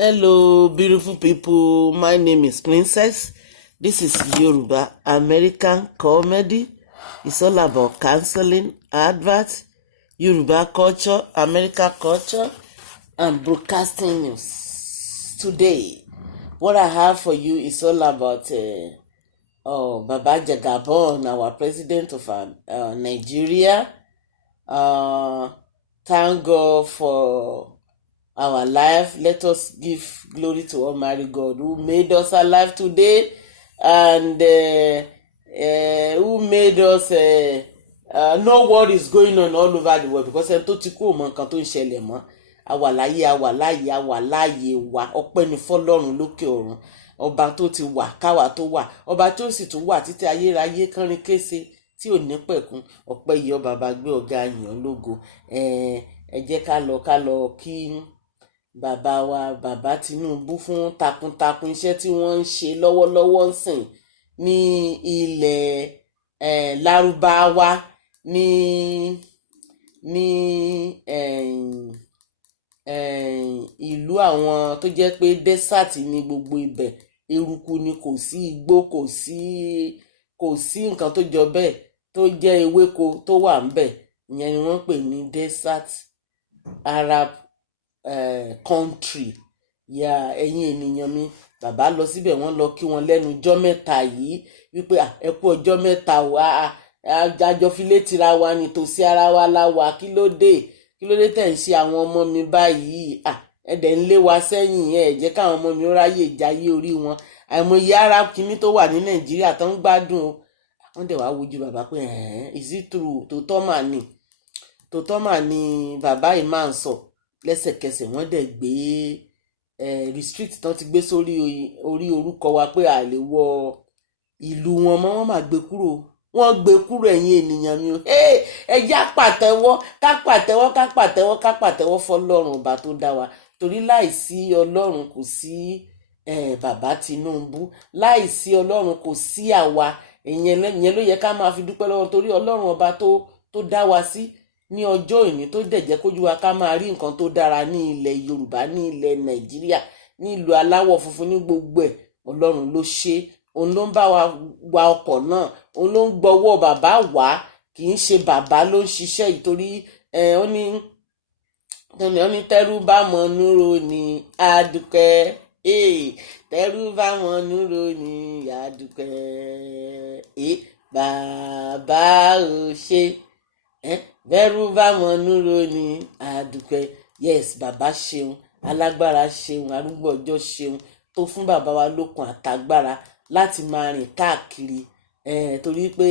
Hello, beautiful people. My name is Princess. This is Yoruba American comedy. It's all about counseling, adverts, Yoruba culture, American culture, and broadcasting news. Today, what I have for you is all about Baba Jagabon, our president of Nigeria. Thank God for our life. Let us give glory to Almighty God who made us alive today and who made us know what is going on all over the world, because ẹni tó ti kú ò mọ nǹkan tó ń ṣẹlẹ̀ mọ́. Àwa láyé wa ọpẹ́ ni fọ́lọ́run lókè ọ̀run, ọba tó ti wà káwa tó wà, ọba tó sì tún wà títí ayérayé kánrin kése tí ò ní pẹ̀kun. Ọpẹ́ yìí ọ bàbá gbé ọ̀gá yàn lógo. Ẹ jẹ́ ká lọ kí bàbá wa bàbá Tinubu fún takuntakun iṣẹ́ tí wọ́n ń ṣe lọ́wọ́lọ́wọ́ ń sìn ní ilẹ̀ Lárúbáwá ní ìlú àwọn tó jẹ́ pé desert ní gbogbo ibẹ̀, eruku ni, kò sí igbó, kò sí nǹkan tó jọ bẹ́ẹ̀ tó jẹ́ ewéko tó wà ńbẹ̀. Ìyẹn ni wọ́n pè ní desert Arab country. Ya ẹ̀yin ènìyàn mi, bàbá lọ síbẹ̀, wọ́n lọ kí wọn lẹ́nu ọjọ́ mẹ́ta yìí wípé ẹ kú ọjọ́ mẹ́ta wá, àjọ fi létira wa nítòsí ara wa láwa, kí ló dé tẹ̀ ń ṣe àwọn ọmọ mi báyìí? Ẹ̀dẹ̀ ń lé wa sẹ́yìn, jẹ́ káwọn ọmọ mi ó ráyè jáyé orí wọn. Àìmọye Arab kìíní tó wà ní Nàìjíríà tó ń gbádùn o. Wọ́n dẹ̀ wá wojú bàbá pé is it true? Tòótọ́ mà ni bàbá yìí máa ń sọ. Lẹ́sẹ̀kẹsẹ̀ wọ́n dẹ̀ gbé restrict tán ti gbé sórí orí orúkọ wa pé a lè wọ ìlú wọn mọ́. Wọ́n máa gbé kúrò, wọ́n gbé kúrò. Ẹ̀yin ènìyàn mi o, ẹ jẹ́ ká pàtẹ́wọ́ fọlọ́run ọba tó dá wa, torí láìsí Ọlọ́run kò sí bàbá Tinubu, láìsí Ọlọ́run kò sí àwa. Ìyẹn ló yẹ ká máa fi dúpẹ́ lọ́wọ́, torí Ọlọ́run ọba tó dá wa sí ní ọjọ́ ìní, tó dẹ̀ jẹ́ kójú wa ká máa rí nǹkan tó dára ní ilẹ̀ Yorùbá, ní ilẹ̀ Nàìjíríà, ní ìlú aláwọ̀ funfun, ní gbogbo ẹ̀. Ọlọ́run ló ṣe, òun ló ń bá wa ọkọ̀ náà, òun ló ń gbọ́wọ́ bàbá wá, kì í ṣe bàbá ló ń ṣiṣẹ́ ìtorí ó ní tẹ́rú bá mọ núro ní àdùkẹ́, tẹ́rú bá mọ núro ní àdùkẹ́, bàbá ò ṣe bẹ́rù bá mọ núro ní àdùkẹ́. Yes, bàbá ṣeun, alágbára ṣeun, arúgbó ọjọ́ ṣeun, tó fún bàbá wa lókun àtagbára láti máa rìn káàkiri. Torí pé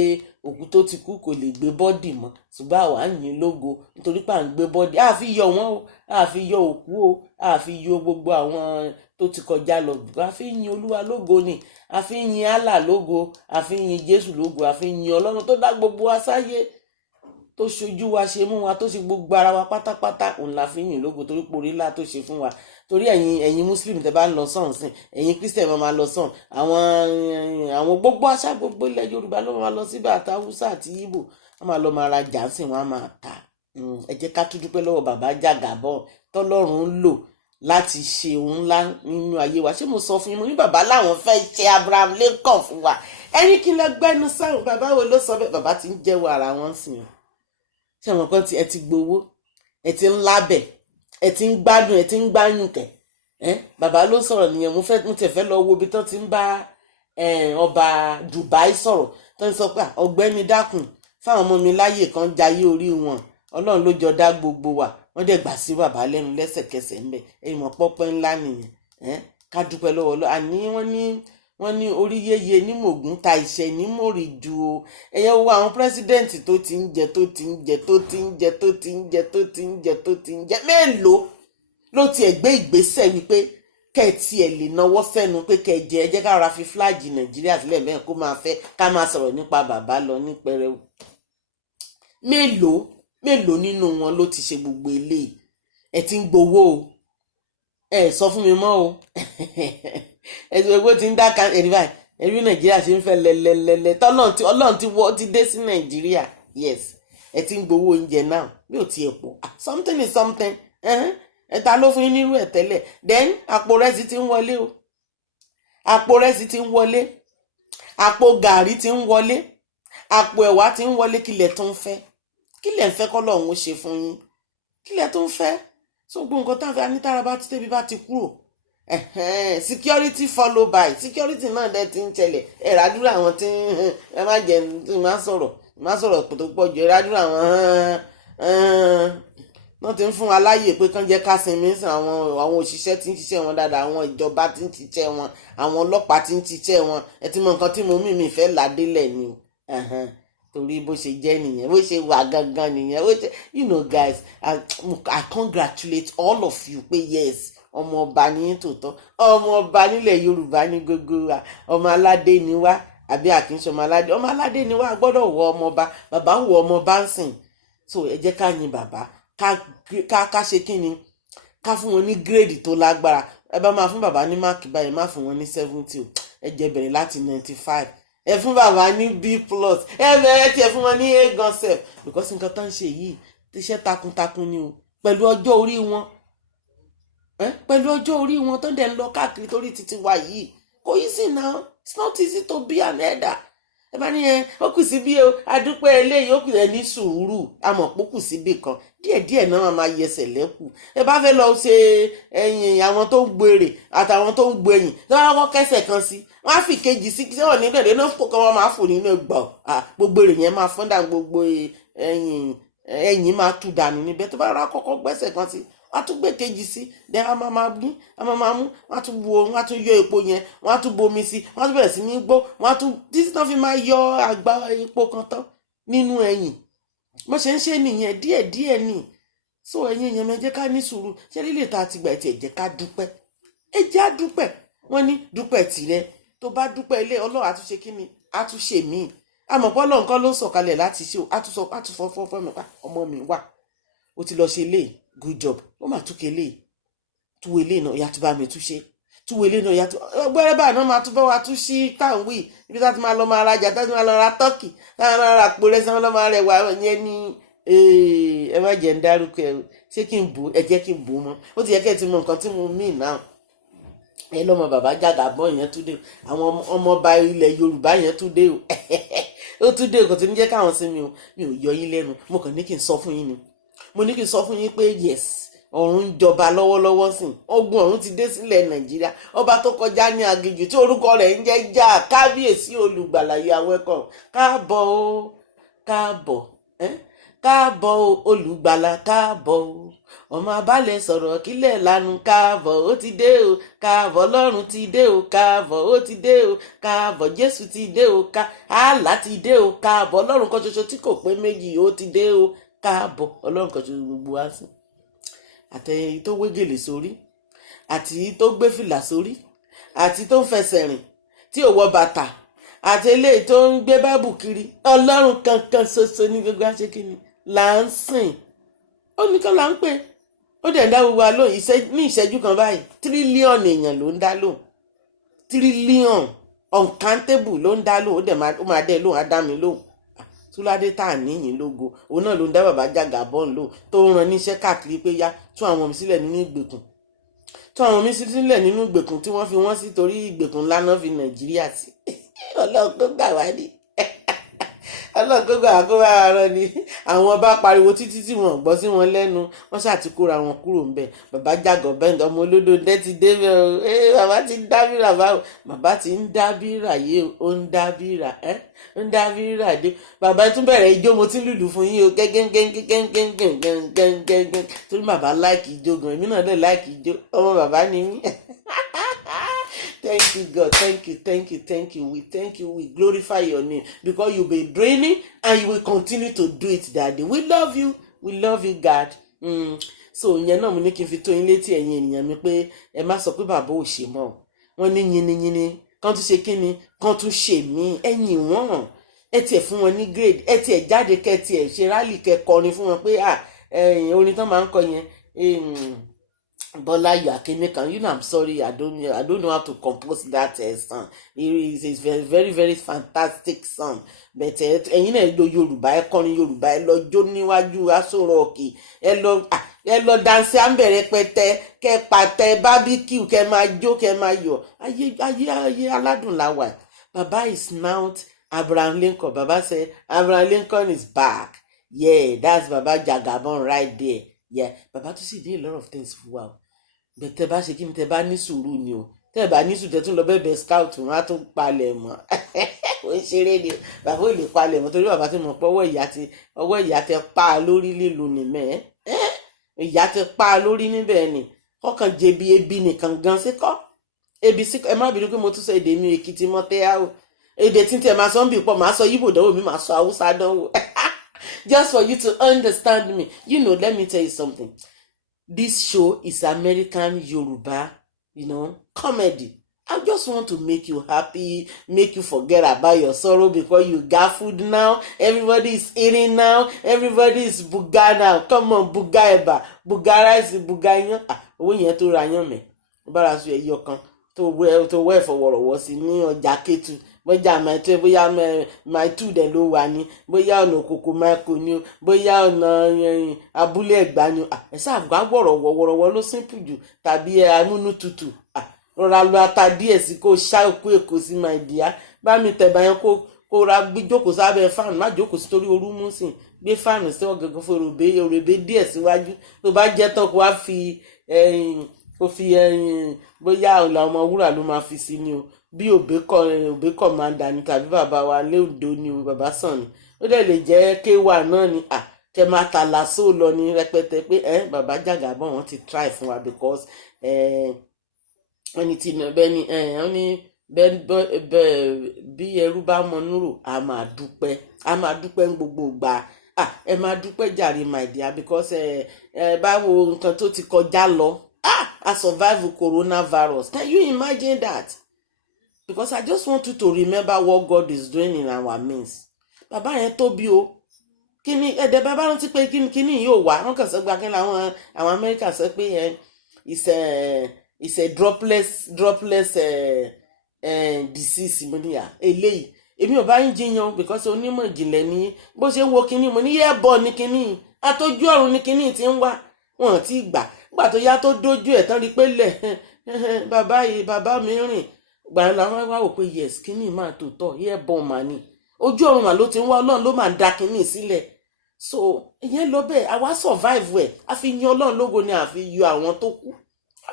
òkú tó ti kú kò lè gbé bọ́dì mọ́, ṣùgbọ́n àwa ń yìn lógo nítorí pé à ń gbé bọ́dì. A fi yọ wọ́n o, a fi yọ òkú o, a fi yọ gbogbo àwọn tó ti kọjá lọ. A fi yin Olúwa lógo ni, a fi yin Allah lógo, a fi yin Jésù lógo, a fi yin Ọlọ́run tó dá gbogbo wa sáyé, tó ṣojú wa, ṣe mú wa, tó ṣe gbogbo ara wa pátápátá. Òun la fi yìn lógo torí porí ńlá tó ṣe fún wa. Torí ẹ̀yin Muslim tẹ́ bá ń lọ sọ́hùn sìn, ẹ̀yin Christian máa lọ sọ́hùn, àwọn gbogbo àṣà gbogbo ilẹ̀ Yorùbá ló máa lọ síbẹ̀, àti Haúsá àti Ìgbò. Wọ́n máa lọ máa ra jàǹsìn, wọ́n á máa ta. Ẹ jẹ́ ká tún dúpẹ́ lọ́wọ́ bàbá Jagabon tọ́lọ́run ń lò láti ṣe ohun ńlá nínú ayé wa. Ṣé mo sọ fún yín, mo ní bàbá láwọn fẹ́ ṣe Abraham Lincoln fún wa. Ẹni kí n lọ gbẹ́nu sáwọn, bàbá wo ló sọ bẹ́ẹ̀? Bàbá ti ń jẹ́wọ́ ara wọn sìn. Ṣé àwọn kan ẹ ti gbowó, ẹ ti ń lábẹ̀, ẹ ti ń gbádùn, ẹ ti ń gbáyùn kẹ̀. Bàbá ló sọ̀rọ̀ nìyẹn. mo tẹ̀ fẹ́ lọ wo ibi tán ti ń bá ọba Dubai sọ̀rọ̀, tó ń sọ pé ọ̀gbẹ́ni dákun fáwọn ọmọ mi láyè kan jayé orí wọn, Ọlọ́run ló jọ dá gbogbo wa. Wọ́n dẹ̀ gbà sí bàbá lẹ́nu lẹ́sẹ̀kẹsẹ̀ ńbẹ̀. ẹ̀yin mọ̀ pọ́pẹ́ ńlá nìyẹn. Ká dúpẹ́ lọ́wọ́ lọ. Àní wọ́n ní orí yéye ní mògùn ta ìṣẹ́ ní mòrì ju o. Ẹ̀yẹ́ wo àwọn pírẹ́sídẹ̀ǹtì tó ti ń jẹ mélòó ló tiẹ̀ gbé ìgbésẹ̀ wípé kẹ́ẹ̀tì ẹ̀ lè náwó sẹ́nu pé kẹ́ẹ̀jẹ́ ẹ jẹ́ ká ra fi fúláàgì Nàìjíríà sílẹ̀ mẹ́rin kó máa fẹ́ ká máa sọ̀rọ̀ nípa bàbá lọ ní pẹrẹu. Mélòó nínú wọn ló ti ṣe gbogbo eléyìí? Ẹ ti ń gbowó o, ẹ sọ fún mi mọ́ o. Ẹ ti gbogbo ti ń dá kan ẹ̀rí báyìí, ẹ̀rí Nàìjíríà ṣe ń fẹ́ lẹ́lẹ́lẹ́lẹ́ Ọlọ́run ti wọ́ ti dé sí Nàìjíríà. Yes, ẹ ti ń gbowó oúnjẹ náà bí ò tiẹ̀ pọ̀. Something is something. ta ló fún yín nírú ẹ̀ tẹ́lẹ̀? Then àpò rẹsì ti ń wọlé o, àpò rẹsì ti ń wọlé, àpò gàrí ti ń wọlé, àpò ẹ̀wà ti ń wọlé. Kílẹ̀ tó ń fẹ́, kílẹ̀ ń fẹ́ k'Ọlọ́run ó ṣe fún yín, kílẹ̀ tó ń fẹ́. So gbogbo nǹkan táwọn fẹ́ anítára bá ti tẹ́bi bá ti kúrò, security follow by security náà dẹ̀ ti ń ṣẹlẹ̀. Ẹ̀ràdúrà àwọn tí ẹ má jẹ́ tí má sọ̀rọ̀ tó pọ̀ jù. Ẹ̀ràdúrà àwọn wọ́n ti ń fún wa láàyè pé kán jẹ́ ká sinmi sí àwọn òṣìṣẹ́ tí ń ṣiṣẹ́ wọn dáadáa, àwọn ìjọba tí ń ṣiṣẹ́ wọn, àwọn ọlọ́pàá tí ń ṣiṣẹ́ wọn. Ẹ ti mọ nǹkan tí mo mí fẹ́ ládélẹ̀ ni o. Torí bó ṣe jẹ́ nìyẹn, bó ṣe wà gangan nìyẹn. You know guys, I congratulate all of you pé yes, ọmọ ọba ní tòótọ́, ọmọ ọba nílẹ̀ Yorùbá ní gbogbo wa, ọmọ aládé ni wá, àbí àkínṣe ọmọ aládé ni wá, gbọ́dọ̀ wọ ọmọ ọba. Bàbá ń wọ ọmọ ọba ń sìn. So ẹ jẹ́ ká yin bàbá, ká ṣe kí ni, ká fún wọn ní gírèdì tó lágbára. Ẹ bá máa fún bàbá ní máàkì báyìí, má fún wọn ní 70 o, ẹ jẹ́ bẹ̀rẹ̀ láti 95. Ẹ fún bàbá ní B+, ẹ bẹ̀rẹ̀ tí ẹ fún wọn ní A gan sef, because nǹkan tó ń ṣe yìí iṣẹ́ takuntakun ni o, pẹ̀lú ọjọ́ orí wọn, pẹ̀lú ọjọ́ orí wọn tó ń dẹ̀ ń lọ káàkiri torí títí wa yìí. Kò easy now, it's not easy to be an elder. Ẹ bá ní ó kù síbí o, adúpẹ́ eléyìí, ó kù ẹ ní sùúrù, àmọ́ pó kù síbí kan díẹ̀díẹ̀ náà máa yẹsẹ̀ lẹ́kù. Ẹ bá fẹ́ lọ ṣe ẹ̀yìn àwọn tó ń gbèrè àtàwọn tó ń gbẹ̀yìn tó bá kọ́ kẹsẹ̀ kan sí, wọ́n á fi kejì sí kí wọ́n ní gbẹ̀dẹ̀ náà kó kan wọ́n máa fò nínú ẹgbà gbogbo èrè yẹn máa fọ́n dà, gbogbo ẹ̀yìn máa tú dànù níbẹ̀. Tó bá rà kọ́kọ́ gbẹ́sẹ̀ kan sí, wọ́n á tún gbé kejì sí, then a máa mú, wọ́n á tún yọ epo yẹn, wọ́n á tún bomi sí, wọ́n á tún bẹ̀rẹ̀ sí ní gbó, wọ́n á tún títí tán fi máa yọ àgbá epo kan tán nínú ẹ̀yìn. Bó ṣe ń ṣe nìyẹn díẹ̀díẹ̀ ni. So ẹ̀yin èèyàn mi, ẹ jẹ́ ká ní sùúrù. Ṣé lílè tá a ti gbà ẹ jẹ́ ká dúpẹ́, ẹ jẹ́ á dúpẹ́. Wọ́n ní dúpẹ́ tìrẹ, tó bá dúpẹ́ ilé Ọlọ́run á tún ṣe kí ni, á tún ṣe míì. Àmọ́ pé Ọlọ́run kan ló sọ̀kalẹ̀ láti ṣe o, á tún fọ́ mi pa ọmọ mi wà, ó ti lọ ṣe lé good job, ó mà tún kélé túwé lé náà, ìyá tó bá mi tún ṣe túwé lé náà, ìyá tó gbẹ́rẹ́ báyìí náà máa tún bá wa tún sí táwọn wí ibi tá ti máa lọ máa rajà, tá ti máa lọ ra tọ́kì, tá ti máa ra àpò rẹ̀ sàn lọ́ máa rẹ̀ wá yẹn ní ẹ má jẹ́ ń dárúkọ ẹ, ṣé kí n bò ẹ jẹ́ kí n bò mọ́. Ó ti yẹ kẹ́ ẹ ti mọ nǹkan tí mo mí náà. Ẹ lọ́mọ bàbá Jàgàbọ́ yẹn tún dé o, àwọn ọmọọba ilẹ̀ Yorùbá yẹn tún dé o. Ó tún dé o, kò tí ní jẹ́ káwọn sí mi o, mi ò yọ yín lẹ́nu, mo kàn ní kí n sọ fún yín ni. Mo ní kí n sọ fún yín pé yes, ọ̀run ń jọba lọ́wọ́lọ́wọ́ sìn, ogun ọ̀run ti dé sílẹ̀ Nàìjíríà. Ọba tó kọjá ní aginjù tí orúkọ rẹ̀ ń jẹ́ já kábíyèsí olùgbàlà, you are welcome. Káàbọ̀ o, káàbọ̀, káàbọ̀ o olùgbàlà, káàbọ̀ o ọmọ abálẹ̀ sọ̀rọ̀ kílẹ̀ lanu, káàbọ̀ ó ti dé o, káàbọ̀ Ọlọ́run ti dé o, káàbọ̀ ó ti dé o, káàbọ̀ Jésù ti dé o, àlá ti dé o, káàbọ̀ Ọlọ́run kan ṣoṣo tí kò pé méjì ó ti dé o, káàbọ̀ Ọlọ́run kan ṣoṣo gbogbo wa sí. Àtẹ̀yìn tó wé gèlè sórí, àti tó gbé fìlà sórí, àti tó ń fẹsẹ̀ rìn tí ò wọ bàtà, àti eléyìí tó ń gbé báàbù kiri, Ọlọ́run kankan ṣoṣo ní gbogbo àṣekínni là ń sìn. Ó nìkan là ń pè, ó dẹ̀ ń dá gbogbo wa lóhùn ní ìṣẹ́jú kan báyìí. tírílíọ̀nù èèyàn ló ń dá lóhùn, tírílíọ̀nù uncountable ló ń dá lóhùn. Ó máa dẹ́ lóhùn, á dá mi lóhùn. Túládé tá à níyìn lógo, òun náà ló ń dá bàbá Jàgàbọ́ lò, tó ń ran níṣẹ́ káàkiri pé yá tún àwọn mi sílẹ̀ nínú ìgbèkùn, tún àwọn mi sílẹ̀ nínú ìgbèkùn tí wọ́n fi wọ́n sí, torí ìgbèkùn ńlá náà fi Nàìjíríà sí. Ọlọ́run kó gbà wá ní, Ọlọ́run kó gbà wá kó bá wa rán ni. Àwọn bá pariwo títí tí wọ́n gbọ́ sí wọn lẹ́nu, wọ́n ṣàti kóra wọn kúrò ń bẹ̀. Bàbá Jàgàbọ́ ọmọ olódò dẹ́ ti dé bẹ́ẹ̀ o, bàbá ti ń dábìrà báwo, bàbá ti ń dábìrà yé o, ó ń dábìrà ń dábìrà dé. Bàbá tún bẹ̀rẹ̀ ijó, mo ti ń lùlù fún yín o, gẹ́gẹ́gẹ́gẹ́gẹ́gẹ́gẹ́gẹ́gẹ́, torí bàbá láìkì ijó gan, èmi náà dẹ̀ láìkì ijó, ọmọ bàbá ni mí. Thank you, God. Thank you. We thank you. We glorify your name because you've been doing it and you will continue to do it, Daddy. We love you, God. So ìyẹn náà mo ní kí n fi tó yín létí ẹ̀yin ènìyàn mi pé ẹ má sọ pé bàbá ò ṣe mọ́. Wọ́n ní yìnyín kan tún ṣe kíni, kan tún ṣe mí. Ẹ̀yin wọ́n ẹ tiẹ̀ fún wọn ní grade, ẹ tiẹ̀ jáde kẹ́ tiẹ̀ ṣe rálì kẹ́ kọrin fún wọn pé orin tán máa ń kọ yẹn. Bola, you are Kinikan. You know, I'm sorry, I don't know how to compose that song. It is a very, very fantastic song. But ẹ̀yin náà lo Yorùbá, ẹ kọrin Yorùbá, ẹ lọ jó níwájú Aṣọ Rock, ẹ lọ ẹ lọ dansi àmbẹ̀rẹ̀ pẹtẹ kẹ pàtẹ bábíkìú kẹ máa jó kẹ máa yọ̀ ayé aládùn la wà. Baba is now Abraham Lincoln. Baba said Abraham Lincoln is back. Yeah, that's Baba Jagabon right there. Yeah, Baba tún sì dé a lot of things fún wa o. Bẹ́ẹ̀ tẹ́ bá ṣe kí ni tẹ́ bá ní sùúrù ni o. Tẹ́ bá ní sùúrù tẹ́ tún lọ bẹ́ẹ̀ scout wọn á tún palẹ̀ mọ́. Ó ń ṣeré ni bàbá ò lè palẹ̀ mọ́ torí bàbá ti mọ̀ pé ọwọ́ ìyá tẹ pa á lórí lílo nìmẹ́. Ìyá tẹ pa á lórí níbẹ̀ ni. Kọ́kàn jẹ̀bi ebi nìkan gan sí kọ́. Ebi sí ẹ má bínú pé mo tún sọ èdè mi Èkìtì mọ́tẹ́yà o. Èdè tí tẹ máa sọ ń bì pọ̀ máa sọ Yíbò dánwò mi máa sọ Haúsá dánwò. Just for you to understand me. You know, let me tell you something. This show is American Yoruba, comedy. I just want to make you happy, make you forget about your sorrow because you got food now. Everybody is eating now. Everybody is buga now. Come on, buga eba. Buga rice, buga yan. Owó yẹn tó ra yan mẹ́. Bára sọ ẹyọ kan tó wẹ́ fọwọ́rọ̀wọ́ sí ní ọjà Kétu. Bóyá my 2 bóyá my 2 dẹ̀ ló wà ní bóyá ọ̀nà òkòkò máìkò ni o bóyá ọ̀nà abúlé Ẹ̀gbá ni o ẹ sáà gbá wọ̀rọ̀wọ̀ ló simple jù tàbí amúnútutù rọra lọ ata díẹ̀ sí kó ṣá òkú èkó sí my dear bá mi tẹ̀bà yẹn kó ra gbé jókòó sábẹ́ fáànù má jókòó sí torí orú mú sìn gbé fáànù sí ọ̀gẹ̀gẹ̀ fún òrèbé díẹ̀ síwájú tó bá jẹ́ tán kó wá fi bóyá ọ̀là ọmọ wúrà ló máa fi sí ni o bí òbí kọ̀mándà ni tàbí bàbá wa léòdó ni o bàbá sàn ni ó dẹ̀ lè jẹ́ kéwà náà ni kẹ máa ta làásò lọ ní rẹpẹtẹ pé bàbá Jagabon wọn ti try fún wa because wọ́n ní tí bẹ́ẹ̀ ni wọ́n ní bí ẹrú bá mọ núrò a máa dúpẹ́ ń gbogbo ìgbà ẹ máa dúpẹ́ jàre my dear because báwo nǹkan tó ti kọjá lọ a survive coronavirus. Can you imagine that? Because I just want you to remember what God is doing in our midst. Bàbá yẹn tóbi o. Kíni ẹ̀dẹ̀ bàbá rántí pé kíni yóò wá. Wọ́n kàn sọ gba kí àwọn Amẹ́ríkà sọ pé it's a dropless disease mo níyà eléyìí. Èmi ò bá ń jiyàn because onímọ̀ ìjìnlẹ̀ ni bó ṣe ń wo kíní mo ní yẹ́bọ̀ ní kíní àtọ́jú ọ̀run ní kíní tí ń wá wọn ti gbà. Nígbà tó yá tó dójú ẹ̀ tán rí pé lẹ̀ bàbá mi rìn. Gbàrà làwọn wá wò pé yes kíní máa tó tọ̀ yẹ́ bọ̀ mà ní ojú ọ̀run mà ló ti ń wá Ọlọ́run ló máa da kíní sílẹ̀ so ìyẹn lọ bẹ́ẹ̀ àwa survive ẹ̀ a fi yan Ọlọ́run lógo ni a fi yọ àwọn tó kú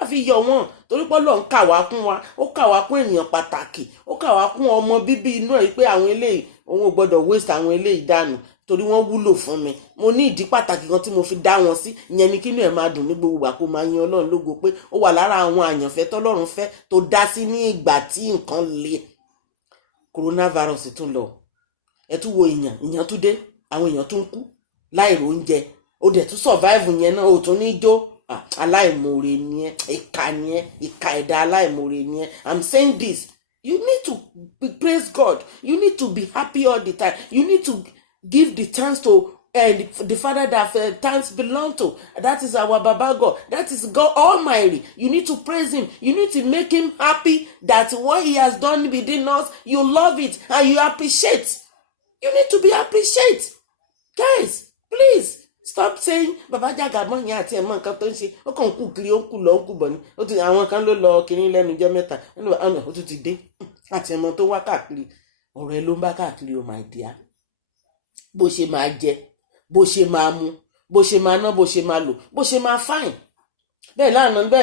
a fi yọ wọn torí pé Ọlọ́run kà wá kún wa ó kà wá kún ènìyàn pàtàkì ó kà wá kún ọmọ bíbí inú ẹ̀ pé àwọn eléyìí òun ò gbọ́dọ̀ waste àwọn eléyìí dànù torí wọ́n wúlò fún mi mo ní ìdí pàtàkì kan tí mo fi dá wọn sí ìyẹn ni kínú ẹ̀ máa dùn ní gbogbo ìgbà kó máa yan Ọlọ́run lógo pé ó wà lára àwọn àyànfẹ́ tọ́lọ́run fẹ́ tó dá sí ní ìgbà tí nǹkan le coronavirus tún lọ ẹ tún wo èèyàn tún dé àwọn èèyàn tún kú láìrò oúnjẹ ó dẹ̀ tún survive yẹn náà ó tún ní jó aláìmoore ni ẹ ìka ẹ̀dá aláìmoore ni ẹ I'm saying this you need to praise God you need to be happy all the time you need to give the thanks to the Father that thanks belong to. That is our Baba God. That is God Almighty. You need to praise Him. You need to make Him happy that what He has done within us, you love it and you appreciate. You need to be appreciate. Guys, please stop saying Baba Jagabon yẹn àti ẹ̀mọ́ nǹkan tó ń ṣe ó kàn ń kú kiri ó ń kú lọ ó ń kú bọ̀ ni ó ti àwọn kan ló lọ kiri lẹ́nu jẹ́ mẹ́ta ó tún ti dé àti ẹ̀mọ́ tó wá káàkiri ọ̀rọ̀ ẹ ló ń bá káàkiri o my dear. Bó ṣe máa jẹ bó ṣe máa mu bó ṣe máa ná bó ṣe máa lò bó ṣe máa fáìn bẹ́ẹ̀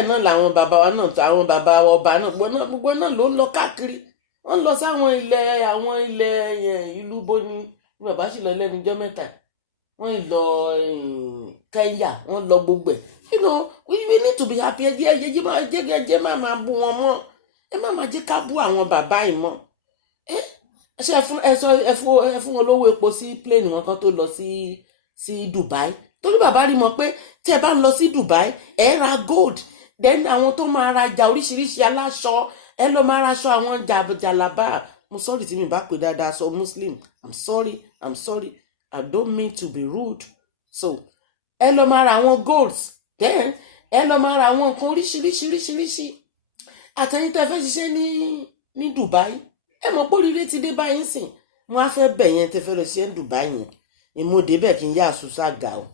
náà làwọn bàbá wa náà àwọn bàbá ọba náà gbogbo náà ló ń lọ káàkiri wọ́n lọ sáwọn ilẹ̀ ìlú bóni ní bàbá sì lọ lẹ́nu ọjọ́ mẹ́ta wọ́n lọ Kenya wọ́n lọ gbogbo ẹ̀ we need to be happy ẹjẹ́ máa bú wọn mọ́ ẹ má jẹ́ ká bú àwọn bàbá yìí mọ́ ṣe ẹ fún wọn lówó epo sí plane wọn kan tó lọ sí Dubai torí bàbá rí mọ̀ pé tí ẹ bá ń lọ sí Dubai ẹ ra gold then àwọn tó máa rajà oríṣiríṣi aláṣọ ẹ lọ máa raṣọ àwọn jàlábà mo sorry tí mi bá pè dáadáa sọ Muslim I'm sorry I don't mean to be rude so ẹ lọ máa ra àwọn golds then ẹ lọ máa ra àwọn nǹkan oríṣiríṣi àtẹ̀yìn tẹ́ fẹ́ ṣiṣẹ́ ní Dubai ẹ mọ̀ pé oríire ti dé báyìí sìn wọ́n á fẹ́ bẹ̀ yẹn tẹ́ fẹ́ lọ ṣiṣẹ́ ní Dubai yẹn ìmọ̀dé bẹ́ẹ̀ kí n yá àṣùṣà gà o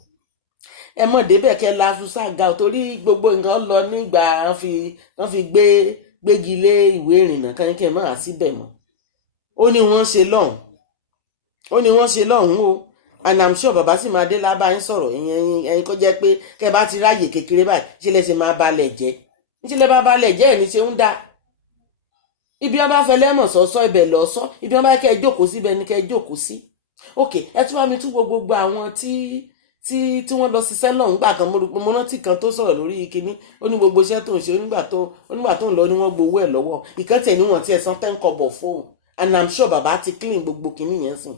ẹ mọ̀ débẹ̀ kẹ́ la fúsàgà torí gbogbo nǹkan lọ nígbà wọ́n fi gbégi lé ìwé ìrìnnà kan kẹ́ máa síbẹ̀ mọ́ ó ní wọ́n ṣe lọ́hùn o and I'm sure bàbá sì máa dé lábá yín sọ̀rọ̀ ẹ̀yin kó jẹ́ pé kẹ́ bá ti ráàyè kékeré báyìí ṣe lẹ́ ṣe máa balẹ̀ jẹ́ níṣẹ́ bá balẹ̀ jẹ́ ẹ̀ ní ṣe ń dá ibi wọn bá fẹ́ lẹ́mọ̀ sọ́sọ́ ibẹ̀ lọ sọ ibi wọn bá kẹ́ ẹ jókòó síbẹ̀ ni kẹ́ ẹ jókòó sí ok ẹ tún bá mi tún gbogbo àwọn tí wọ́n lọ ṣiṣẹ́ lọ́hùn gbà kan mo rántí kan tó sọ̀rọ̀ lórí kinní ó ní gbogbo iṣẹ́ tó ń ṣe onígbà tó ń lọ ni wọ́n gbowó ẹ̀ lọ́wọ́ ìkẹ́tẹ̀ ni wọ́n ti ẹ̀ san 10 kọ́bọ̀ fóun and I'm sure bàbá ti clean gbogbo kinní yẹn sìn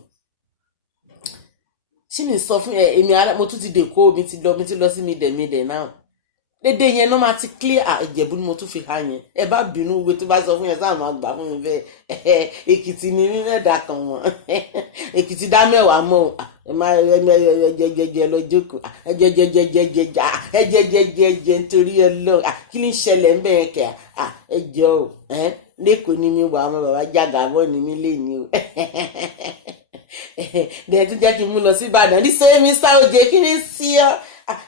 ṣí mi sọ fún èmi mo tún ti dèkó mi ti lọ sí mi dẹ̀ náà dédé yẹn náà máa ti clear Ìjẹ̀bú ni mo tún fi há yẹn ẹ bá bínú owó tó bá sọ fún yẹn sáà máa gbà fún mi bẹ́ẹ̀ Èkìtì ni mí mẹ́ẹ̀dá kan wọ́n Èkìtì dá mẹ́wàá mọ́ ẹ má jẹjẹjẹ lọ jókòó jẹjẹjẹ nítorí ẹ lọ kí ni ṣẹlẹ̀ ń bẹ̀rẹ̀ kẹ́ ẹ jọ o lẹ́kọ̀ọ́ ni mi wà ọmọ bàbá Jàgàbọ́ ni mi lè ní o dẹ̀ tún jẹ́ kí n mú lọ sí Ìbàdàn ní sẹ́mi sáwọ́jẹ kí ni sí ọ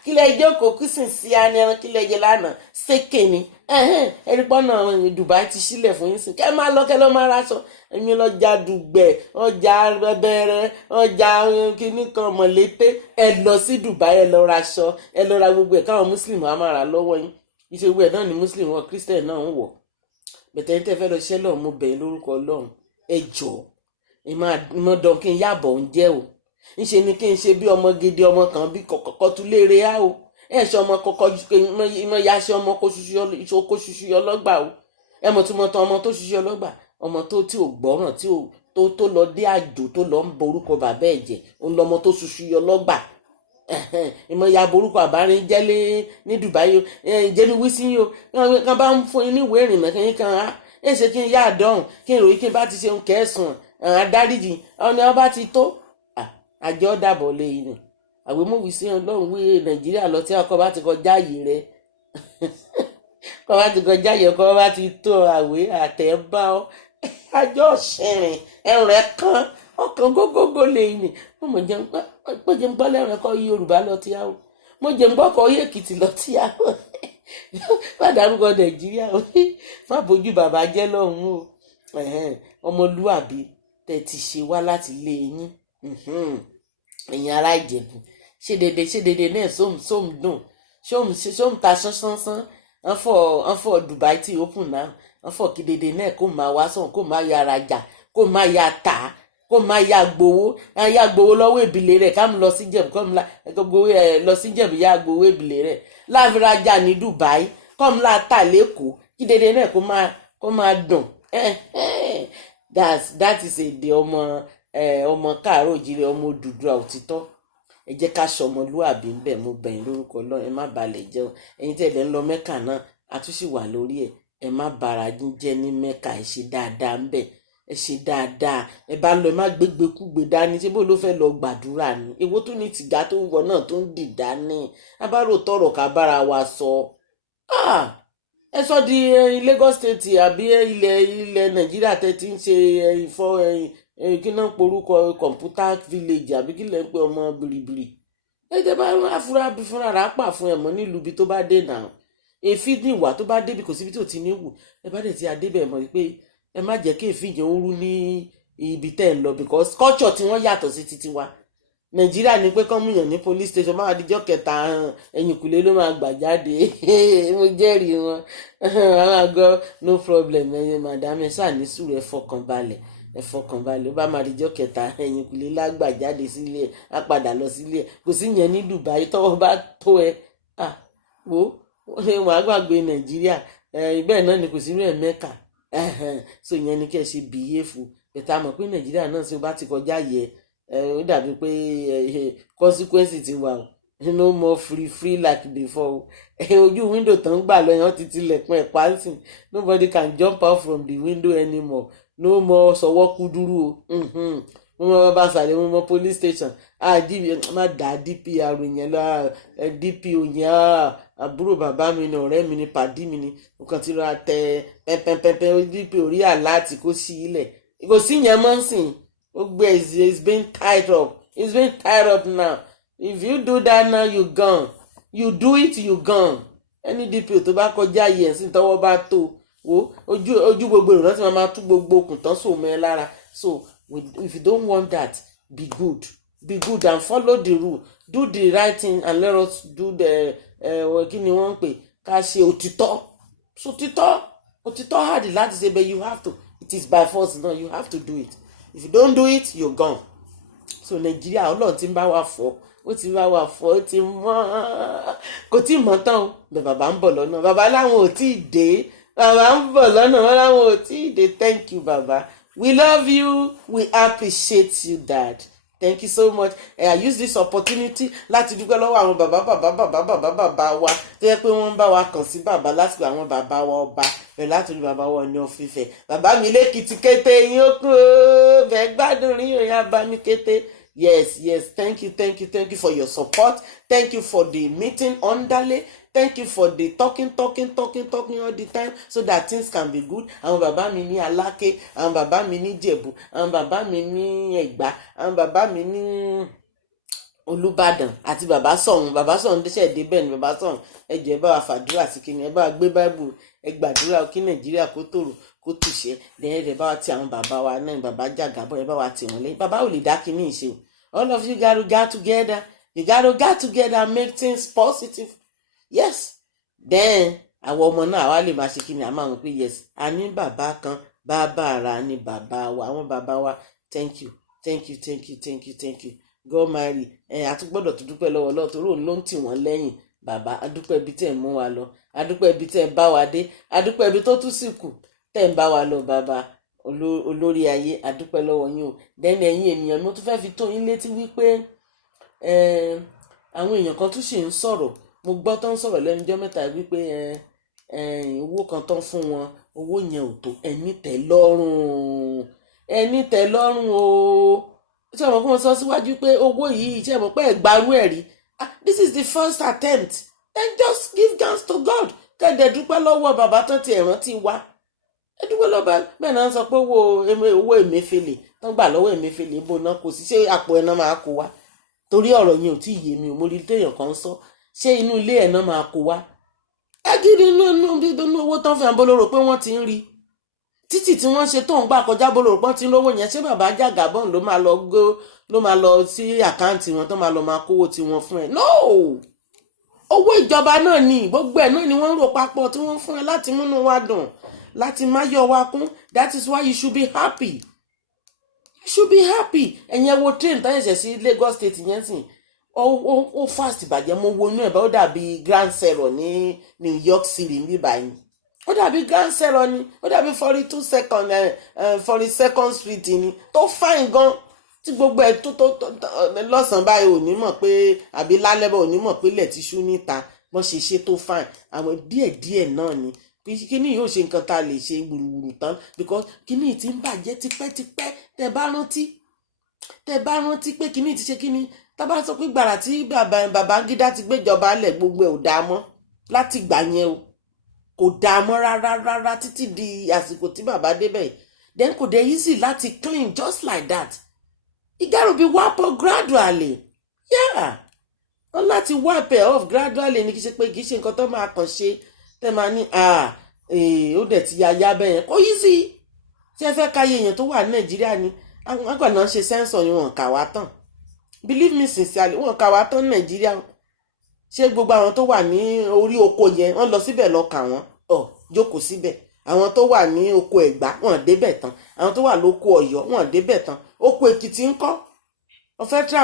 kí lẹ jókòó kí sì ń sí anẹran kí lẹ jẹ lánàá sékè ni ẹni pọ́nà Dubai ti sílẹ̀ fún yín sí kẹ́ máa lọ kẹ́ lọ́ máa raṣọ ẹ̀yin lọ́jà Dùgbẹ̀ ọjà bẹ̀rẹ̀ ọjà kìíní kan Mọ̀lété ẹ lọ sí Dubai ẹ lọ raṣọ ẹ lọ ra gbogbo ẹ̀ káwọn Muslim á máa rà lọ́wọ́ yín ìṣègùn ẹ̀ náà ni Muslim wọn Christian náà ń wọ̀ bẹ̀tẹ̀ ní tẹ́ fẹ́ lọ ṣiṣẹ́ lọ́hùn mo bẹ̀ yín lórúkọ Ọlọ́run ẹ jọ̀ọ́ ìmọ̀ dán kí n yàbọ̀ ń jẹ́ o ńṣe ni kí n ṣe bí ọmọ gidi ọmọ kan bí kọ̀kọ́ tún léèrè á o ẹ̀ ṣe ọmọ kọ̀kọ́ ìmọ̀ ya ṣe ọmọ kó ṣuṣu ọlọ́gbà o ẹ mọ̀ tí mo tán ọmọ tó ṣuṣu ọlọ́gbà ọmọ tó tí ò gbọ́ràn tó lọ dé àjò tó lọ ń borúkọ bàbá ẹ̀ jẹ́ òun lọmọ tó ṣuṣu ọlọ́gbà ìmọ̀ ya borúkọ àbárin jẹ́lé ní Dubai o jẹ́mi wísí yìí o kan bá ń fún yín ní ìwé ìrìnnà kí n kan á ẹ̀ ṣe kí n yá àdọ́hùn kí n ròyìn kí n bá ti ṣe ń kẹ́sùn àdáríjì ọ̀nà ọba ti tó àjọ dàbọ̀ lẹ́yìn ni àwẹ̀ mọ̀wí sí Ọlọ́run wí Nàìjíríà lọ tí ọkọ̀ bá ti kọjá ààyè rẹ kọ́ bá ti kọjá ààyè kọ́ bá ti tó àwẹ̀ àtẹ̀bá ọ àjọ ṣẹ̀rìn ẹ̀rùn ẹ̀ kan ọkàn gógógó lẹ́yìn ni mo jẹ́ ń gbọ́ lẹ́rìn kọ́ Yorùbá lọ tí a ó mo jẹ́ ń gbọ́ kọ́ Èkìtì lọ tí a ó má dárúkọ Nàìjíríà ó má bójú bàbá jẹ́ lọ́hùn o ọmọlúàbí tẹ́ ti ṣe wá láti lé yín ẹ̀yin ará Ìjẹ̀bú ṣé dédé náà sóòm dùn sóòm ta sánsán wọ́n fọ Dubai tí open náà wọ́n fọ kí dédé náà kó máa wá sọ̀n kó máa ya rajà kó máa ya tà kó máa ya gbowó lọ́wọ́ ìbílẹ̀ rẹ̀ ká mú lọ sí Ìjẹ̀bú kọ́ lọ sí Ìjẹ̀bú ya gbowó ìbílẹ̀ rẹ̀ láàfin rajà ní Dubai kọ́ mú la tà lẹ́kọ̀ọ́ kí dédé náà kó máa dùn that is èdè ọmọ káàárọ̀ òjìrè ọmọ Odùduwà òtítọ́ ẹ jẹ́ ká ṣọmọlúàbí ń bẹ̀ mo bẹ̀yìn lórúkọ Ọlọ́run ẹ má balẹ̀ jẹ́ o ẹ̀yin tẹ̀lé ń lọ Mẹ́kà náà àtúnṣì wà lórí ẹ má bara yín jẹ́ ní Mẹ́kà ẹ ṣe dáadáa ń bẹ̀ ẹ ṣe dáadáa ẹ bá lọ ẹ má gbégbékúgbé dání ṣé bó ló fẹ́ lọ gbàdúrà ni èwo tó ní tìgá tó wọ náà tó ń dì dání abárò tọrọ ká bára wa sọ ẹ sọ di Lagos State àbí ilẹ̀ Nàìjíríà tẹ́ ti ń ṣe kí náà porúkọ kọ̀ǹpútà village àbí kí lẹ́ ń pè ọmọ bìrìbìrì ẹ jẹ́ bá afúrábí fúnra rà pà fún ẹ̀mọ́ nílùú ibi tó bá dé náà èéfín ní ìwà tó bá débi kò síbi tí ò ti ní wù ẹ bá dẹ̀ ti adébẹ̀ mọ̀ pé ẹ má jẹ́ kí èéfín yẹn ó rú ní ibi tẹ́ ẹ lọ because culture tí wọ́n yàtọ̀ sí titi wa Nàìjíríà ní pé kán múyàn ní police station máa dijọ́ kẹta ẹ̀yìnkùlé ló máa gbà jáde mo jẹ́rìí wọn àwọn àgọ́ no problem ẹ̀yin madam ẹ̀ sáà ní sùúrù ẹ fọkànbalẹ̀ ó bá máa dijọ́ kẹta ẹ̀yìnkùlé lágbà jáde sílé ẹ̀ á padà lọ sílé ẹ̀ kò sí yẹn ní Dubai tọ́wọ́ bá tó ẹ wo wàá gbàgbé Nàìjíríà bẹ́ẹ̀ náà ni kò sí rẹ̀ Mẹ́kà so yẹn ni kẹ́ ẹ ṣe bìyẹ́ fún ẹ̀ta mọ̀ pé Nàìjíríà náà tí ó bá ti kọjá yẹ ó dàbí pé consequence ti wà no more free like before ojú window tán gbà lọ yẹn ti tilẹ̀kùn ẹ̀ pàǹsìn nobody can jump out from the window anymore no more sọwọ́ kúdúrú o mo máa bá sàlẹ̀ mo mọ police station má dá DPR yẹn lọ DPO yẹn àbúrò bàbá mi ni ọ̀rẹ́ mi ni pàdí mi ni nǹkan tí ra tẹ pẹ́pẹ́pẹ́pẹ́ DPO rí àláàtì kó sí ilẹ̀ kò sí yẹn mọ́ ń sìn. It's been tied up. It's been tied up now. If you do that now, you gone. you do it you gone. Any DPO tó bá kọjá yìí ẹ̀sìn tọwọ́ bá tó wo ojú gbogbo ìrántí máa tú gbogbo okùn tán sóun mẹ́ lára. So if you don't want that, be good and follow the rule, do the right thing and let us do the kí ni wọ́n ń pè ká ṣe òtítọ́. So òtítọ́ hard láti ṣe, but you have to, it is by force now, you have to do it. If you don't do it, you're gone. So Nàìjíríà Ọlọ́run ti ń bá wa fọ́, ó ti bá wa fọ́, ó ti mọ́, kò tí ì mọ́ tán o, bẹ́ẹ̀ bàbá ń bọ̀ lọ́nà, bàbá láwọn ò tí ì dé, bàbá ń bọ̀ lọ́nà, wọ́n láwọn ò tí ì dé. Thank you bàbá, we love you, we appreciate you dad. Thank you so much. I use this opportunity láti dúpẹ́ lọ́wọ́ àwọn bàbá wa tó yẹ pé wọ́n ń bá wa kàn sí bàbá lásìkò àwọn bàbá wa ọba rẹ̀ láti rí bàbá wa ní ọ̀fífẹ́. Bàbá mi lẹ́kìtì kété yín ó kú bẹ́ẹ̀ gbádùn rí òyìn abami kété. Yes, thank you for your support. Thank you for the meeting underlay. Thank you for the talking all the time so that things can be good. Àwọn bàbá mi ní Aláké, àwọn bàbá mi ní Jẹ̀bú, àwọn bàbá mi ní Ẹ̀gbá, àwọn bàbá mi ní Olúbàdàn àti bàbá Sọ̀hún dẹ́sẹ̀ débẹ̀ ní bàbá Sọ̀hún. Ẹ jọ̀ọ́ ẹ bá wa fàdúrà sí kíni, ẹ bá wa gbé Bible, ẹ gbàdúrà kí Nàìjíríà kó tòrò kó tùṣẹ́. Ẹ bá wa ti àwọn bàbá wa náà, bàbá Jàgábọ̀, ẹ bá wa tì wọ́n lẹ́yìn. Bàbá ò lè dá kíní ìṣe o. All of you gotta get together. You gotta get together and make things positive. Yes. Then àwọn ọmọ náà wá lè máa ṣe kíni, àmọ́ àwọn pé yes, a ní bàbá kan, bàbá ara ní bàbá wa, àwọn bàbá wa. Thank you. God marry. Àtúgbọ́dọ̀ tó dúpẹ́ lọ́wọ́ Ọlọ́run torí òun ló ń tì wọ́n lẹ́yìn. Bàbá adúpẹ́ ibi tẹ́ ń mú wa lọ, adúpẹ́ ibi tẹ́ ń bá wa dé, adúpẹ́ ibi tó tún sì kù tẹ́ ń bá wa lọ. Bàbá olórí ayé, adúpẹ́ lọ́wọ́ yín o. Then ẹ̀yin ènìyàn mo tún fẹ́ fi tó yín létí wípé àwọn èèyàn kan tún ṣì ń sọ̀rọ̀, mo gbọ́ tó ń sọ̀rọ̀ lẹ́nu ọjọ́ mẹ́ta wípé owó kan tán fún wọn, owó yẹn ò tó. Ẹni tẹ́ lọ́rùn o. Ṣé àwọn kan sọ síwájú pé owó yìí ṣe mọ̀ pé ẹ̀gbárú ẹ̀ rí. This is the first attempt, then just give thanks to God. Kẹ́dẹ̀ dúpẹ́ lọ́wọ́ bàbá tán ti ẹ̀rántí wa. Ẹ dúpẹ́ lọ́ba bẹ́ẹ̀ náà sọ pé owó Emefiele tán gbà lọ́wọ́ Emefiele bó náà kò sí, ṣé àpò ẹ̀ náà máa kó wa? Torí ọ̀rọ̀ yẹn ò tí ì yé mi o, mo rí téèyàn kan sọ ṣé inú ilé ẹ̀ náà máa kó wa? Ẹ gidi inú owó tán fẹ́ bolóró pé wọ́n ti ń rí títì tí wọ́n ṣe tó ń gbà kọjá bolóró pọ́n ti ń lówó yẹn. Ṣé bàbá Jàgábọ̀ ló máa lọ sí àkáǹtì wọn tó máa lọ máa kówó tiwọn fún ẹ? No, owó ìjọba náà ni, gbogbo ẹ̀ náà ni wọ́n ń rò papọ̀ tí wọ́n fún ẹ láti múnú wa dùn, láti máyọ̀ wa kún. That is why you should be happy. Ẹ̀yin wo train tán ẹ̀ṣẹ̀ sí Lagos State yẹn sìn, ó fast bàjẹ́. mo wo inú ẹ̀ bá ó dàbí Grand Zero ní New York City ní báyìí. Ó dàbí Grand Zero ni, ó dàbí 42nd Street ni, tó fine gan, tí gbogbo ẹ̀ tó lọ́sàn-án báyìí ò ní mọ̀ pé, àbí lálẹ́ bá ò ní mọ̀ pé ilẹ̀ ti ṣú níta wọ́n ṣe tó fine. Àwọn díẹ̀díẹ̀ náà ni kíní yóò ṣe nǹkan tá a lè ṣe gbùrùgbùrù tán, because kíní ti ń bàjẹ́ tipẹ́tipẹ́. Tẹ́ bá rántí pé kíní ti ṣe kíní, tá bá sọ pé gbàrà tí Babangida ti gbéjọba lẹ̀, gbogbo ẹ̀ ò dáa mọ́ láti gbà yẹn o, kò dáa mọ́ rárá títí di àsìkò tí bàbá débẹ̀. Then kò dé easy láti clean just like that. It gotta be wipe off gradually. Yeah, wọ́n láti wipe it off gradually ní kí ṣe pé kì í ṣe nǹkan tó máa kàn ṣe tẹ́ máa ní ó dẹ̀ ti yáyá bẹ́ẹ̀ yẹn. Kò easy. Ṣé ẹ fẹ́ káyé èèyàn tó wà ní Nàìjíríà ni wọ́n kàn náà ṣe sẹ́ńsọ̀ ni wọ́n kà wá tán. Believe me sincerely, wọ́n kà wá tán ní Nàìjíríà. Ṣé gbogbo àwọn tó wà ní orí oko yẹn wọ́n lọ síbẹ̀ lọ kà wọ́n jókòó síbẹ̀? Àwọn tó wà ní oko Ẹ̀gbá wọ́n débẹ̀ tán, àwọn tó wà lóko Ọ̀yọ́ wọ́n débẹ̀ tán, oko Èkìtì ńkọ́? Wọ́n fẹ́ tẹ́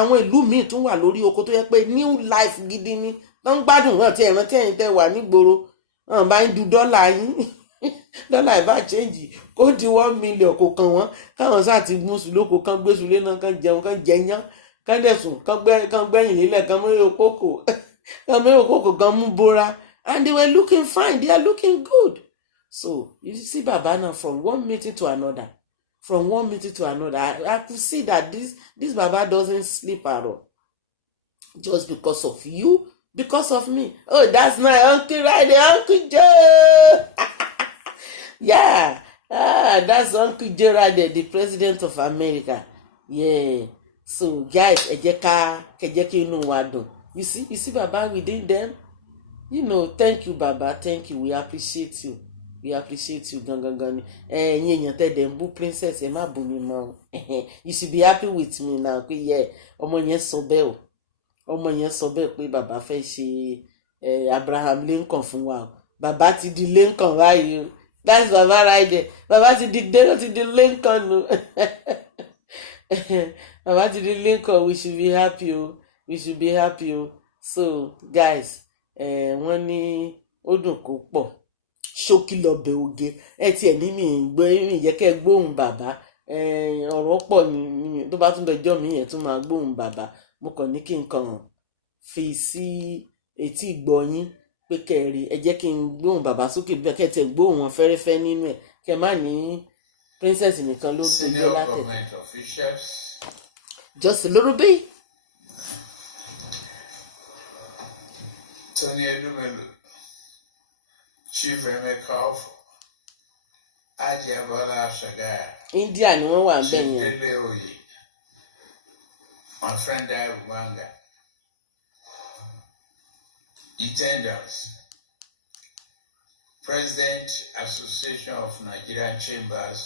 àwọn ìlú míì tún wà lórí oko tó yẹ pé new life gidi ni wọ́n ń gbádùn. Wọ́n ti ẹ̀rántí ẹ̀yin tẹ́ wà nígboro, wọ́n bá ń du dọ́là yín dọ́là ìbá change kó di 1 million kò kàn wọ́n. Káwọn sáà ti gún sùn lóko, kan gbé sùn lé náà, kan jẹun, kan jẹyán, kan dẹ̀sùn, kan gbẹ̀yìn nílẹ̀, kan mú okòkò kan mú bóra, and they were looking fine, they are looking good. So you see bàbá now from one meeting to another, I could see that this baba doesn't sleep at all, just because of you, because of me. Oh, that's my uncle right there, Uncle Joe. Yeah, that's Uncle Joe right there, the president of America. Yeah. So guys, ẹ jẹ́ kí inú wa dùn, You see Baba within them. Thank you Baba, thank you, we appreciate you gangan ni ẹ̀yin èèyàn tẹ̀dẹ̀ ń bú princess ẹ má bú mi mọ́ o you should be happy with me now pé ọmọ yẹn sọ bẹ́ẹ̀ o ọmọ yẹn sọ bẹ́ẹ̀ pé bàbá fẹ́ ṣe Abraham Lincoln fún wa o bàbá ti di Lincoln báyìí o that's bàbá right there bàbá ti di Lincoln o bàbá ti di Lincoln we should be happy o so guys wọ́n ní ó dùn kó pọ̀ ṣókí lọ́bẹ̀ oge tiẹ̀ ní mi jẹ́ kẹ́ gbóhùn bàbá ọ̀rọ̀ pọ̀ ní tó bá tún dọjọ́ mi yẹn tún máa gbóhùn bàbá mo kàn ní kí n kàn fi sí etí ìgbọ́ yín pé kẹ́rì ẹ jẹ́ kí n gbóhùn bàbá sókè bí kẹ́ tẹ̀ gbóhùn wọn fẹ́rẹ́fẹ́ nínú ẹ̀ kẹ́ má ní princess nìkan ló tó jẹ́ látẹ̀. Just a little bit. Tony Edumelu, Chief Emeka of Ajiabola Shagaya. India ni wọ́n wà ń bẹ̀ yẹn. Dele Oye, my friend Rwanga. Attendants, President Association of Nigerian Chambers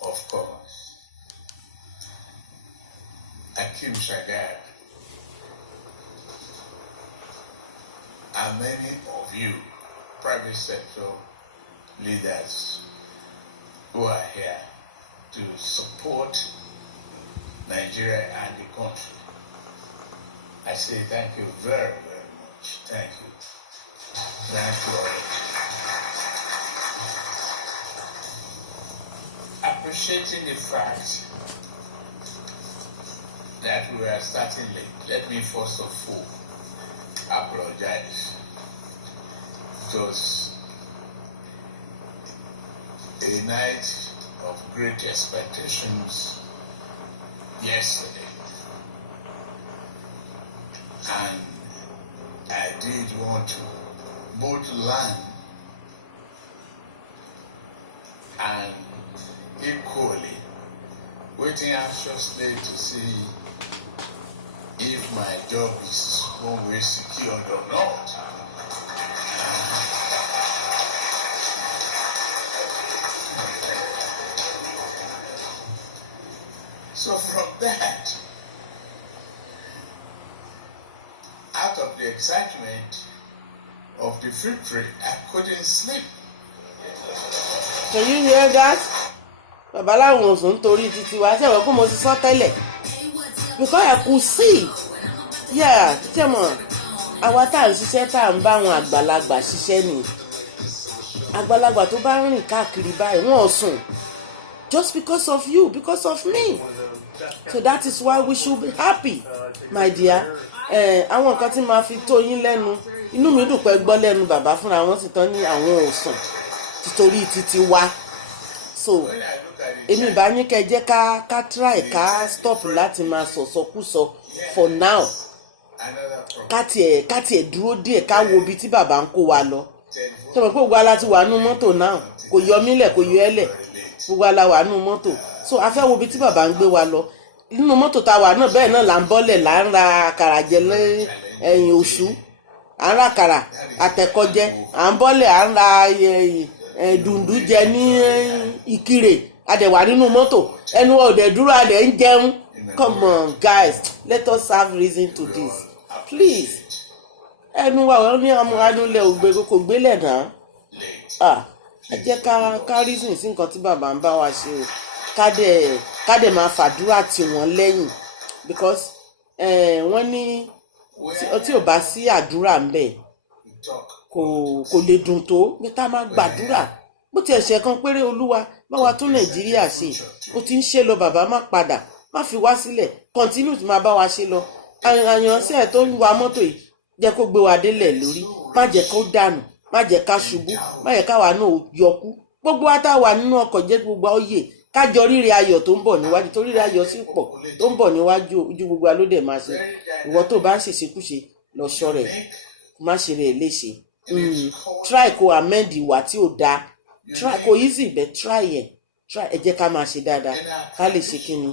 of Commerce, Akim Shagaya, and many of you private sector leaders who are here to support Nigeria and the country. I say thank you very, very much. Thank you. Thank you all. Appreciating the fact that we are starting late, let me first of all apologize. It was a night of great expectations yesterday, and I did want to both learn and equally waiting anxiously to see if my job is one way secured or not. So from that, out of the excitement of the victory, I couldn't sleep. Can you hear that? Bàbá láwọn òsùn nítorí títí wá ṣẹ̀wọ̀n kó mo ti sọ tẹ́lẹ̀. Because I could see. Tẹ́mọ̀ àwa tá à ń ṣiṣẹ́ tá à ń bá àwọn àgbàlagbà ṣiṣẹ́ ni. Àgbàlagbà tó bá ń rìn káàkiri báyìí wọ́n sùn. Just because of you, because of me. So that is why we should be happy, my dear. Àwọn nǹkan tí máa fi tó yín lẹ́nu inú mi dùn pé gbọ́ lẹ́nu bàbá fúnra wọn sì tán ní àwọn òsùn títorí títí wá. So èmi ìbá ní kẹ́ jẹ́ ká try ká stop láti máa sọ̀sọkúsọ for now. Ká tiẹ̀ dúró díẹ̀ ká wo ibi tí bàbá ń kó wa lọ. Ṣé mo pé gbogbo ala ti wà nínú mọ́tò náà kò yọ mílẹ̀ kò yọ ẹ́lẹ̀ gbogbo ala wà nínú mọ́tò. So a fẹ́ wo ibi tí bàbá ń gbé wa lọ. Nínú mọ́tò tá wà náà bẹ́ẹ̀ náà là ń bọ́lẹ̀ là ń ra àkàrà jẹ lẹ́yìn oṣù. À ń ra àkàrà àtẹ̀kọ́jẹ à ń bọ́lẹ̀ à ń ra dùndú jẹ ní Ìkirè adẹ̀wà nínú mọ́tò ẹnu ọ̀dẹ̀ dúró adẹ̀ ń jẹun. Come on guys, let us have reason to this please. Ẹnu wa wọ́n ní ọmọ anúlẹ̀ ògbé kò gbélẹ̀ náà. Ẹ jẹ́ ká reason sí nǹkan tí bàbá ń bá wa ṣe o. Ká dẹ̀ máa fàdúrà tì wọ́n lẹ́yìn because wọ́n ní tí ò bá sí àdúrà ń bẹ̀ kò lè dùn tó bí tá máa gbàdúrà bó ti ẹ̀ṣẹ̀ kan péré Olúwa bá wa tún Nàìjíríà ṣe ó ti ń ṣe lọ bàbá má padà má fi wá sílẹ̀ continue tí máa bá wa ṣe lọ àyànṣẹ́ tó ń wa mọ́tò yìí jẹ́ kó gbé wa délẹ̀ lórí má jẹ́ kó dànù má jẹ́ ká ṣubú má jẹ́ káwa náà yọkú gbogbo àtàwà nínú ọkọ̀ jẹ́ gbogbo oyè kájọ ríre ayọ̀ tó ń bọ̀ níwájú tó ríre ayọ̀ sí pọ̀ tó ń bọ̀ níwájú ojú gbogbo alódẹ̀ máa ṣe ìwọ tó bá ń ṣèṣekúṣe lọ ṣọ́ rẹ̀ má ṣe rẹ̀ léṣe try kó amend ìwà tí ò dáa try kó easy but try ẹ jẹ́ ká máa ṣe dáadáa ká lè ṣe kíni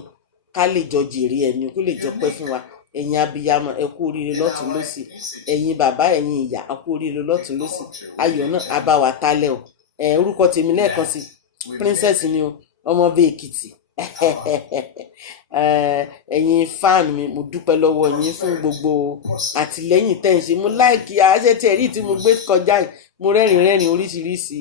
ká lè jọ jèrè ẹni kó lè jọ pẹ́ fún wa ẹ̀yin abiyamọ ẹ kú oríire lọ́tún lọ́sì, ẹ̀yin bàbá ẹ̀yin ìyá ẹ kú oríire lọ́tún lọ́sì, ayọ̀ náà á bá wa tálẹ̀ o. Orúkọ tèmi lẹ́ẹ̀kan sí princess ni o, ọmọ bíi Èkìtì. Ẹ̀yin fan mi mo dúpẹ́ lọ́wọ́ yín fún gbogbo àtìlẹ́yìn tẹ́ ń ṣe. Mo láìkí àṣẹ tí ẹ̀rí tí mo gbé kọjá yìí, mo rẹ́rìn oríṣiríṣi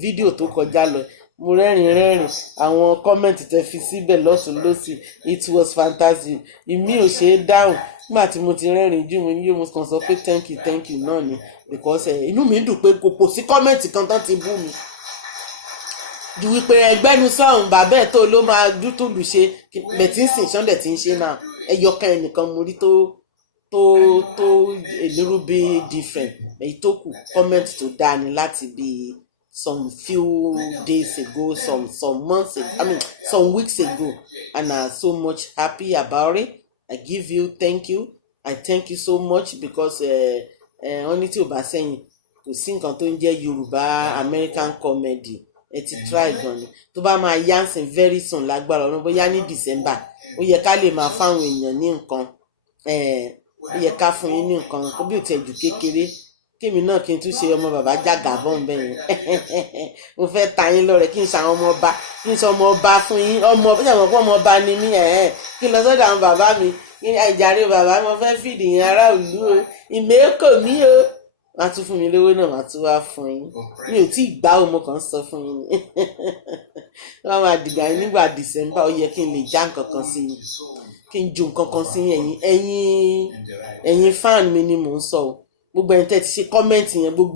fídíò tó kọjá lọ, mo rẹ́rìn àwọn kọ́mẹ̀ntì tẹ́ fi síbẹ̀ lọ́sùn lọ́sì, it was fantastic. Ìmí ò ṣe é dáhùn nígbà tí mo ti rẹ́rìn jù mo ní yóò mo kàn sọ pé thank you náà ni, because inú mi dùn pé kò sí kọ́mẹ̀ntì kan tán ti bú mi ju wípé ẹgbẹ́nu sọ̀hún bàbá ẹ̀ tó ló máa dútùlù ṣe bẹ̀tí ń sìn ṣọ́ndẹ̀ tí ń ṣe náà, ẹyọkan ẹnìkan mo rí tó a little bit different, èyí tó kù comment tó dáa ni láti bí some few days ago, some months ago, some weeks ago, and I'm so much happy about it. I give you thank you, I thank you so much because wọ́n ní tí ò bá sẹ́yìn kò sí nǹkan tó ń jẹ́ Yorùbá American comedy. Ẹ ti try gan ni tó bá máa yánsìn very soon lágbára Ọlọ́run, bóyá ní December ó yẹ ká lè máa fáwọn èèyàn ní nǹkan, ó yẹ ká fún yín ní nǹkan kó bí ò tẹ̀ jù kékeré, kémi náà kí n tún ṣe ọmọ bàbá jàgà bọ́n bẹ́ẹ̀ yẹn. Mo fẹ́ ta yín lọ́rẹ kí n ṣe àwọn ọmọ ọba, kí n ṣe ọmọ ọba fún yín, ọmọ ọba ni mí, kí n lọ sọ́dọ̀ àwọn bàbá mi, ìjàre bàbá mo fẹ́ fìdí yín ará ìlú o, ìmẹ́kò mi o, wọ́n á tún fún mi lówó náà, wọ́n á tún wá fún yín. Mi ò tí ì gbá ọmọ kan sọ fún yín ni. Wọ́n máa dìgbà yín nígbà December, ó yẹ kí n lè já nǹkan kan sí yín, kí n ju nǹkan kan sí ẹ̀yin fan mi ni mò ń sọ o. Gbogbo ẹ̀yin tẹ́ ti ṣe kọ́mẹ́ǹtì yẹn gbogbo